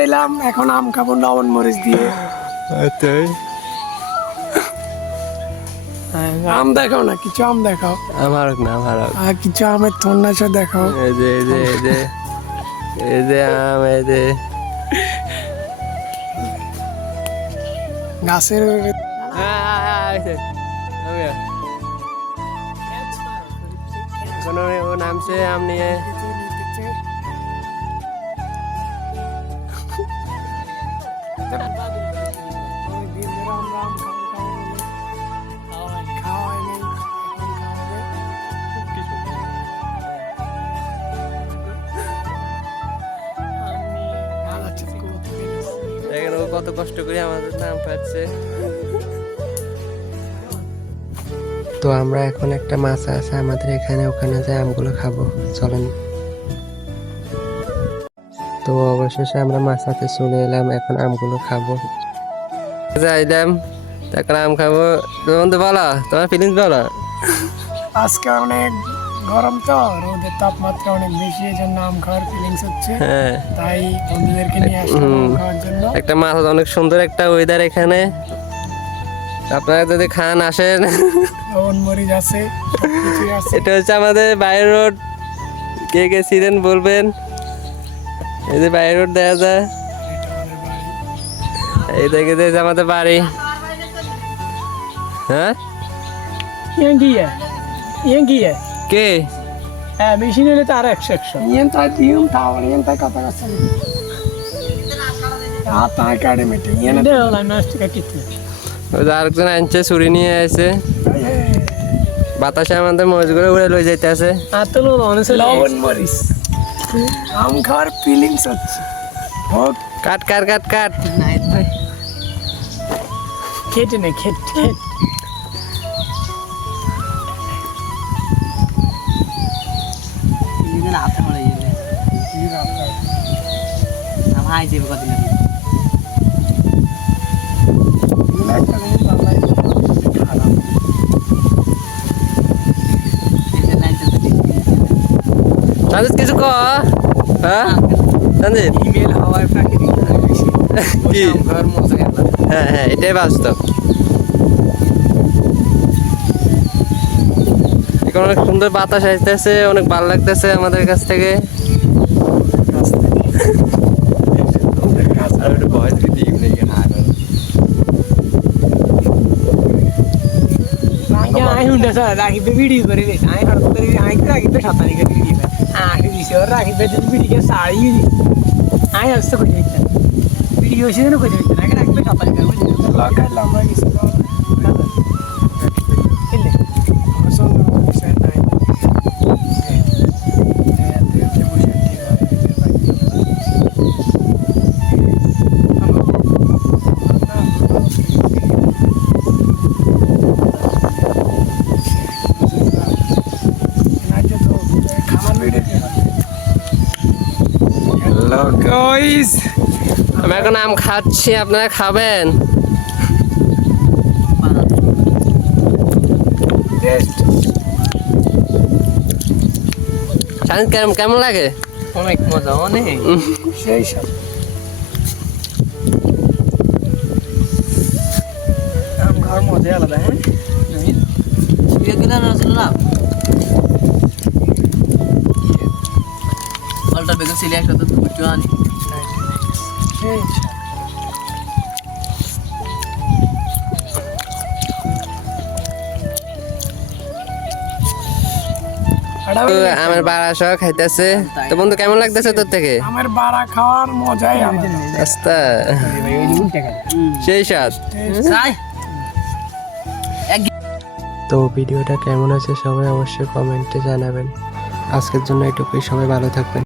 এলাম এখন আম খাব লবণ মরিচ দিয়ে। তাই? আম দেখাও না কিছু আম দেখাও। আমার না আমার আর কিছু আমের থন্নাশা দেখাও। এই যে এই যে এই যে এই যে আম এই যে। গাছের এখন ও- ও নামছে আম নিয়ে। কত কষ্ট করে আমাদের নাম পাচ্ছে। তো আমরা এখন একটা মাছ আছে, আমাদের এখানে, ওখানে যে আমগুলো খাব। চলেন। তো অবশেষে আমরা মাছাতে চলে এলাম এখন আমগুলো খাব। যাইলাম তারপর আম খাব। তো বন্ধু বলো তোমার ফিলিংস বলো। আজকে অনেক গরম তো রোদের তাপমাত্রা অনেক বেশি এই জন্য আম খাওয়ার ফিলিংস হচ্ছে। হ্যাঁ। তাই বন্ধুদেরকে নিয়ে আসলাম খাওয়ার জন্য। একটা মাছ অনেক সুন্দর একটা ওয়েদার এখানে। আপনারা যদি খান আসেন। লবণ মরিচ আছে আছে। এটা হচ্ছে আমাদের বাইরে রোড কে কে ছিলেন বলবেন? এই যে বাইরে রোড দেখা যায়। এই দেখে যে আমাদের বাড়ি। হ্যাঁ? ইয়ে ইয়ে কে? হ্যাঁ মেশিন হলে তো ইয়ে আর এক সেকশন ইয়েন তাই দিউম তাই কথা কাছে আর মিটিং আনছে নিয়ে হ্যাঁ। বাতাসে আমাদের মজগুলো উড়ে লই যাইতেছে। আর তো লবণ মরিচ লবণ আম খাওয়ার ফিলিংস হচ্ছে হোক। কাট কাট কাট কাট। খেটে নে খেট খেট। লাগে খারাপ সঞ্জিত কিছু ক? হ্যাঁ? ইমেল হাওয়ায় প্রাকৃতিক কি? হ্যাঁ হ্যাঁ এটাই বাস্তব। এখন অনেক সুন্দর বাতাস আসতেছে অনেক ভালো লাগতেছে আমাদের কাছ থেকে। আই হুন্ডা স্যার ভিডিও করে আই হঠাৎ করে আই রাখিবে সাতানি করে ভিডিও আই দিছে ওর রাখিবে যদি ভিডিও সাড়ি আই আসতে করে দিতে ভিডিও এসে যেন করে দিতে আগে রাখিবে সাতানি করে বুঝলি লাগাইলাম গাইস আমি এখন আম খাচ্ছি আপনারা খাবেন? কেমন কেমন লাগে? অনেক মজা অনেক। সেই সব। আম খাওয়ার মজাই আলাদা হ্যাঁ? একসাথে দুটো আনি সেই সব আড়া তো আমার বাড়া সহ খাইতেছে। তো বন্ধু কেমন লাগতেছে তোর থেকে? আমার বাড়া খাওয়ার মজাই আস্তা সেই সাথ তো ভিডিওটা কেমন আছে সবাই অবশ্যই কমেন্টে জানাবেন। আজকের জন্য এটুকুই সবাই ভালো থাকবেন।